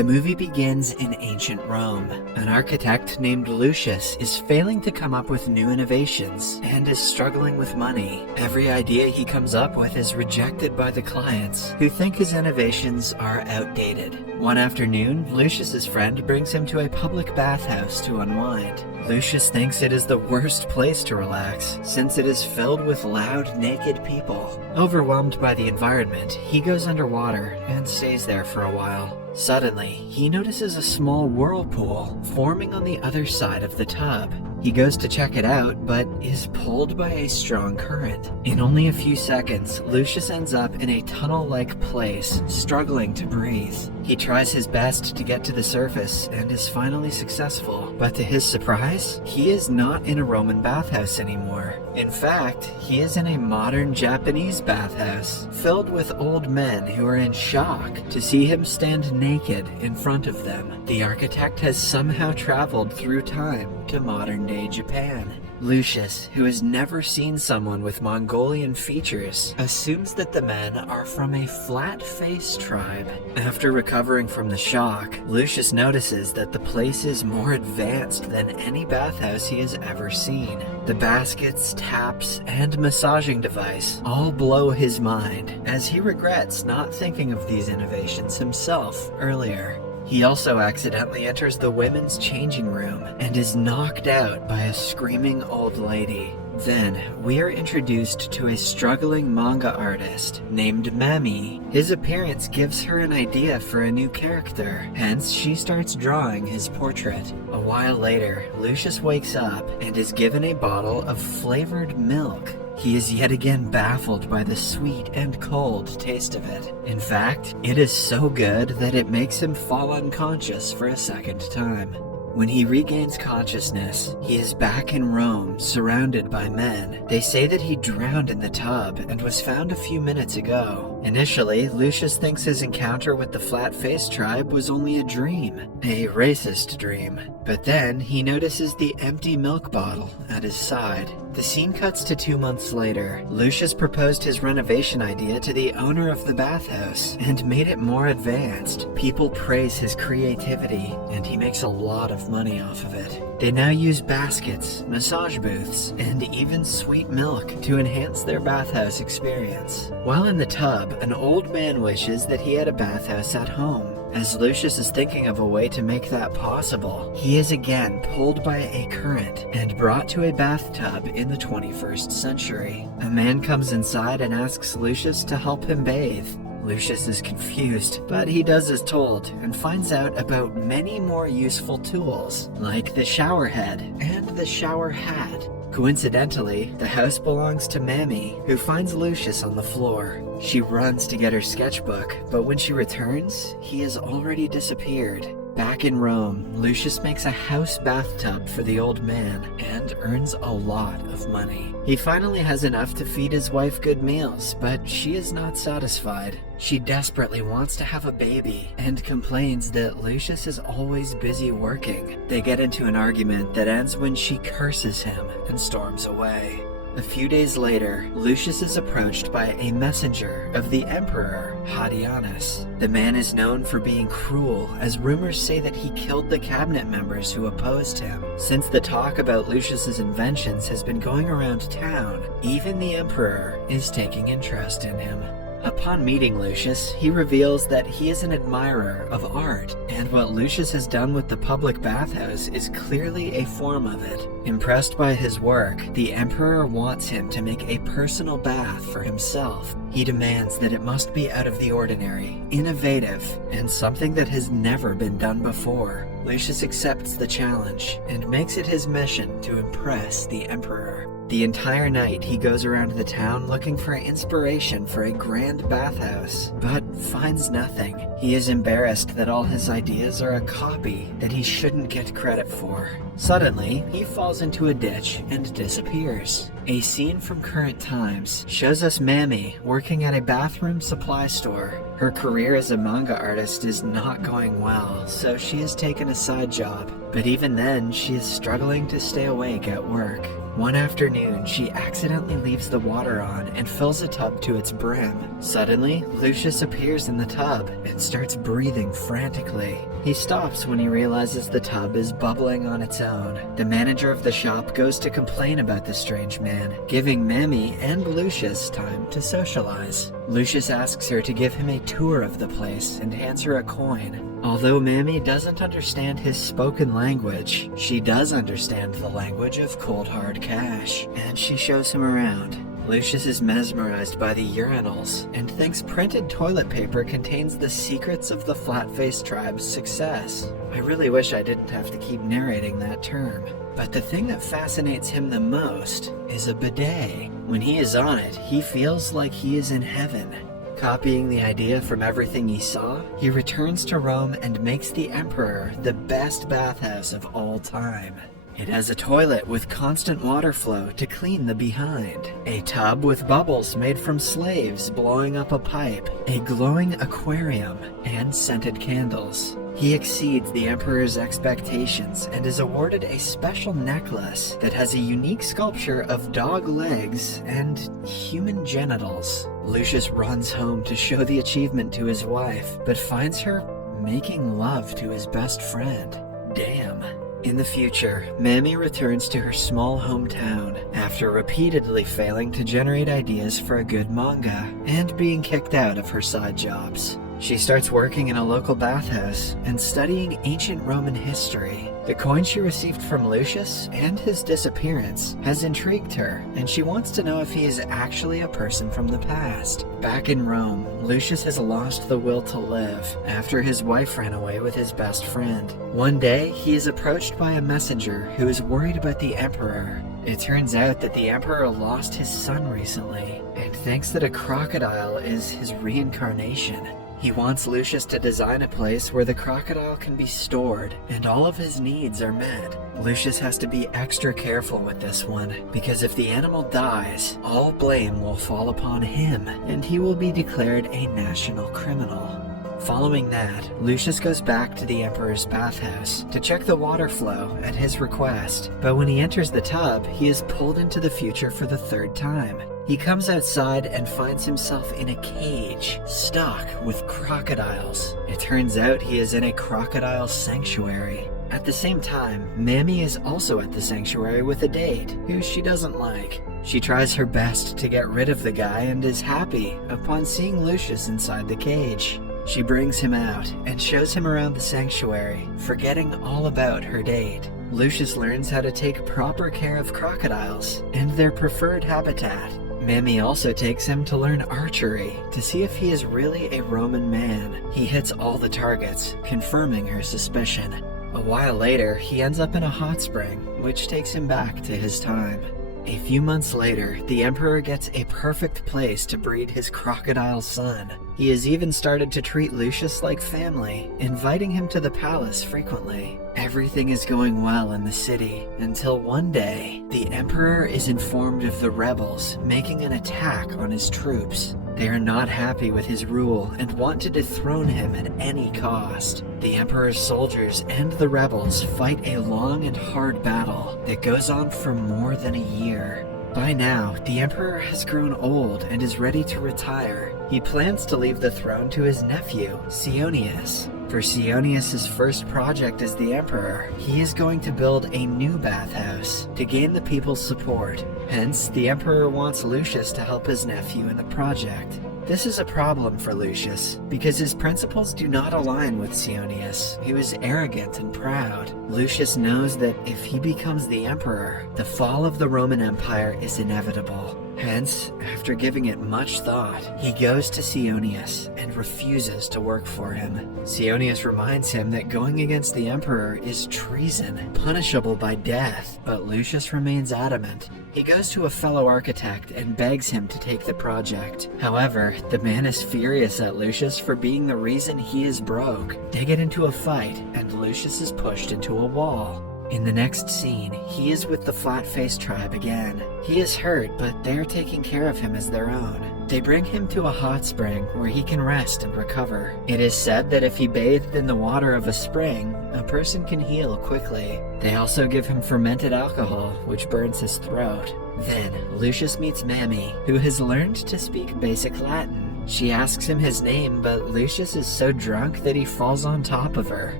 The movie begins in ancient Rome. An architect named Lucius is failing to come up with new innovations and is struggling with money. Every idea he comes up with is rejected by the clients, who think his innovations are outdated. One afternoon, Lucius's friend brings him to a public bathhouse to unwind. Lucius thinks it is the worst place to relax, since it is filled with loud, naked people. Overwhelmed by the environment, he goes underwater and stays there for a while. Suddenly, he notices a small whirlpool forming on the other side of the tub. He goes to check it out, but is pulled by a strong current. In only a few seconds, Lucius ends up in a tunnel-like place, struggling to breathe. He tries his best to get to the surface and is finally successful, but to his surprise, he is not in a Roman bathhouse anymore. In fact, he is in a modern Japanese bathhouse, filled with old men who are in shock to see him stand naked in front of them. The architect has somehow traveled through time to modern-day Japan. Lucius, who has never seen someone with Mongolian features, assumes that the men are from a flat-faced tribe. After recovering from the shock, Lucius notices that the place is more advanced than any bathhouse he has ever seen. The baskets, taps, and massaging device all blow his mind, as he regrets not thinking of these innovations himself earlier. He also accidentally enters the women's changing room and is knocked out by a screaming old lady. Then, we are introduced to a struggling manga artist named Mami. His appearance gives her an idea for a new character, hence she starts drawing his portrait. A while later, Lucius wakes up and is given a bottle of flavored milk. He is yet again baffled by the sweet and cold taste of it. In fact, it is so good that it makes him fall unconscious for a second time. When he regains consciousness, he is back in Rome, surrounded by men. They say that he drowned in the tub and was found a few minutes ago. Initially, Lucius thinks his encounter with the flat-faced tribe was only a dream, a racist dream. But then, he notices the empty milk bottle at his side. The scene cuts to 2 months later. Lucius proposed his renovation idea to the owner of the bathhouse and made it more advanced. People praise his creativity, and he makes a lot of money off of it. They now use baskets, massage booths, and even sweet milk to enhance their bathhouse experience. While in the tub, an old man wishes that he had a bathhouse at home. As Lucius is thinking of a way to make that possible, he is again pulled by a current and brought to a bathtub in the 21st century. A man comes inside and asks Lucius to help him bathe. Lucius is confused, but he does as told and finds out about many more useful tools, like the shower head and the shower hat. Coincidentally, the house belongs to Mami, who finds Lucius on the floor. She runs to get her sketchbook, but when she returns, he has already disappeared. Back in Rome, Lucius makes a house bathtub for the old man and earns a lot of money. He finally has enough to feed his wife good meals, but she is not satisfied. She desperately wants to have a baby and complains that Lucius is always busy working. They get into an argument that ends when she curses him and storms away. A few days later, Lucius is approached by a messenger of the Emperor Hadrianus. The man is known for being cruel, as rumors say that he killed the cabinet members who opposed him. Since the talk about Lucius's inventions has been going around town, even the Emperor is taking interest in him. Upon meeting Lucius, he reveals that he is an admirer of art, and what Lucius has done with the public bathhouse is clearly a form of it. Impressed by his work, the Emperor wants him to make a personal bath for himself. He demands that it must be out of the ordinary, innovative, and something that has never been done before. Lucius accepts the challenge and makes it his mission to impress the Emperor. The entire night, he goes around the town looking for inspiration for a grand bathhouse, but finds nothing. He is embarrassed that all his ideas are a copy that he shouldn't get credit for. Suddenly, he falls into a ditch and disappears. A scene from current times shows us Mami working at a bathroom supply store. Her career as a manga artist is not going well, so she has taken a side job. But even then, she is struggling to stay awake at work. One afternoon, she accidentally leaves the water on and fills a tub to its brim. Suddenly, Lucius appears in the tub and starts breathing frantically. He stops when he realizes the tub is bubbling on its own. The manager of the shop goes to complain about the strange man, giving Mammy and Lucius time to socialize. Lucius asks her to give him a tour of the place and hands her a coin. Although Mammy doesn't understand his spoken language, she does understand the language of cold hard cash, and she shows him around. Lucius is mesmerized by the urinals and thinks printed toilet paper contains the secrets of the flat-faced tribe's success. I really wish I didn't have to keep narrating that term. But the thing that fascinates him the most is a bidet. When he is on it, he feels like he is in heaven. Copying the idea from everything he saw, he returns to Rome and makes the Emperor the best bathhouse of all time. It has a toilet with constant water flow to clean the behind, a tub with bubbles made from slaves blowing up a pipe, a glowing aquarium, and scented candles. He exceeds the Emperor's expectations and is awarded a special necklace that has a unique sculpture of dog legs and human genitals. Lucius runs home to show the achievement to his wife, but finds her making love to his best friend. Damn. In the future, Mammy returns to her small hometown after repeatedly failing to generate ideas for a good manga and being kicked out of her side jobs. She starts working in a local bathhouse and studying ancient Roman history. The coin she received from Lucius and his disappearance has intrigued her, and she wants to know if he is actually a person from the past. Back in Rome, Lucius has lost the will to live after his wife ran away with his best friend. One day, he is approached by a messenger who is worried about the Emperor. It turns out that the Emperor lost his son recently and thinks that a crocodile is his reincarnation. He wants Lucius to design a place where the crocodile can be stored and all of his needs are met. Lucius has to be extra careful with this one, because if the animal dies, all blame will fall upon him and he will be declared a national criminal. Following that, Lucius goes back to the Emperor's bathhouse to check the water flow at his request, but when he enters the tub, he is pulled into the future for the third time. He comes outside and finds himself in a cage, stuck with crocodiles. It turns out he is in a crocodile sanctuary. At the same time, Mammy is also at the sanctuary with a date, who she doesn't like. She tries her best to get rid of the guy and is happy upon seeing Lucius inside the cage. She brings him out and shows him around the sanctuary, forgetting all about her date. Lucius learns how to take proper care of crocodiles and their preferred habitat. Mammy also takes him to learn archery to see if he is really a Roman man. He hits all the targets, confirming her suspicion. A while later, he ends up in a hot spring, which takes him back to his time. A few months later, the Emperor gets a perfect place to breed his crocodile son. He has even started to treat Lucius like family, inviting him to the palace frequently. Everything is going well in the city, until one day, the Emperor is informed of the rebels making an attack on his troops. They are not happy with his rule and want to dethrone him at any cost. The Emperor's soldiers and the rebels fight a long and hard battle that goes on for more than a year. By now, the Emperor has grown old and is ready to retire. He plans to leave the throne to his nephew, Cionius. For Cionius' first project as the Emperor, he is going to build a new bathhouse to gain the people's support. Hence, the Emperor wants Lucius to help his nephew in the project. This is a problem for Lucius, because his principles do not align with Cionius, who is arrogant and proud. Lucius knows that if he becomes the Emperor, the fall of the Roman Empire is inevitable. Hence, after giving it much thought, he goes to Cionius and refuses to work for him. Cionius reminds him that going against the Emperor is treason, punishable by death, but Lucius remains adamant. He goes to a fellow architect and begs him to take the project. However, the man is furious at Lucius for being the reason he is broke. They get into a fight, and Lucius is pushed into a wall. In the next scene, he is with the flat-faced tribe again. He is hurt, but they are taking care of him as their own. They bring him to a hot spring where he can rest and recover. It is said that if he bathed in the water of a spring, a person can heal quickly. They also give him fermented alcohol, which burns his throat. Then, Lucius meets Mammy, who has learned to speak basic Latin. She asks him his name, but Lucius is so drunk that he falls on top of her,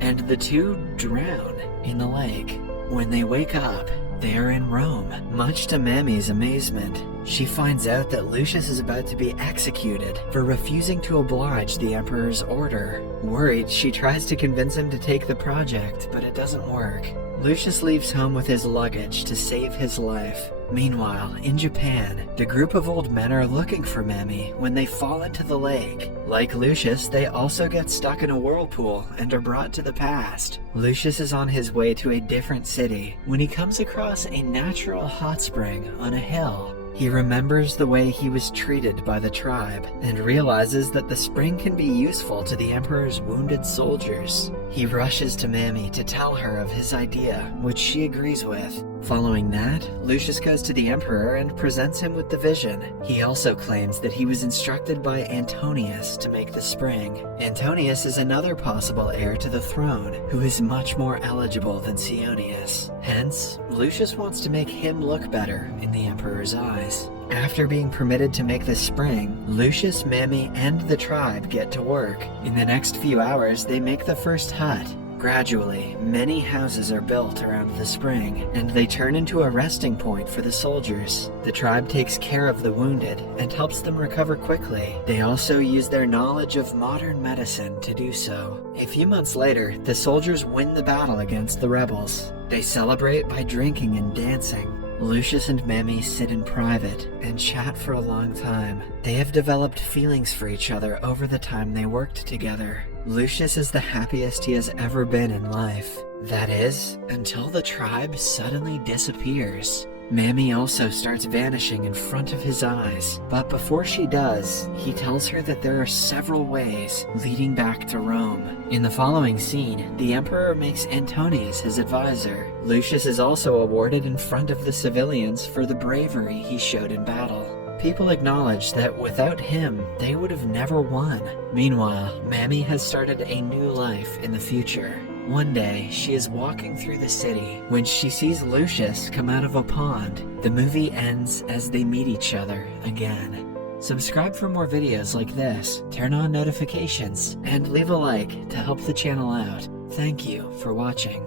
and the two drown in the lake. When they wake up, they are in Rome. Much to Mammy's amazement, she finds out that Lucius is about to be executed for refusing to oblige the Emperor's order. Worried, she tries to convince him to take the project, but it doesn't work. Lucius leaves home with his luggage to save his life. Meanwhile, in Japan, the group of old men are looking for Mammy when they fall into the lake. Like Lucius, they also get stuck in a whirlpool and are brought to the past. Lucius is on his way to a different city when he comes across a natural hot spring on a hill. He remembers the way he was treated by the tribe and realizes that the spring can be useful to the Emperor's wounded soldiers. He rushes to Mammy to tell her of his idea, which she agrees with. Following that, Lucius goes to the Emperor and presents him with the vision. He also claims that he was instructed by Antonius to make the spring. Antonius is another possible heir to the throne, who is much more eligible than Cionius. Hence, Lucius wants to make him look better in the Emperor's eyes. After being permitted to make the spring, Lucius, Mammy, and the tribe get to work. In the next few hours, they make the first hut. Gradually, many houses are built around the spring, and they turn into a resting point for the soldiers. The tribe takes care of the wounded and helps them recover quickly. They also use their knowledge of modern medicine to do so. A few months later, the soldiers win the battle against the rebels. They celebrate by drinking and dancing. Lucius and Mammy sit in private and chat for a long time. They have developed feelings for each other over the time they worked together. Lucius is the happiest he has ever been in life. That is, until the tribe suddenly disappears. Mammy also starts vanishing in front of his eyes, but before she does, he tells her that there are several ways leading back to Rome. In the following scene, the Emperor makes Antonius his advisor. Lucius is also awarded in front of the civilians for the bravery he showed in battle. People acknowledge that without him, they would have never won. Meanwhile, Mammy has started a new life in the future. One day, she is walking through the city when she sees Lucius come out of a pond. The movie ends as they meet each other again. Subscribe for more videos like this, turn on notifications, and leave a like to help the channel out. Thank you for watching.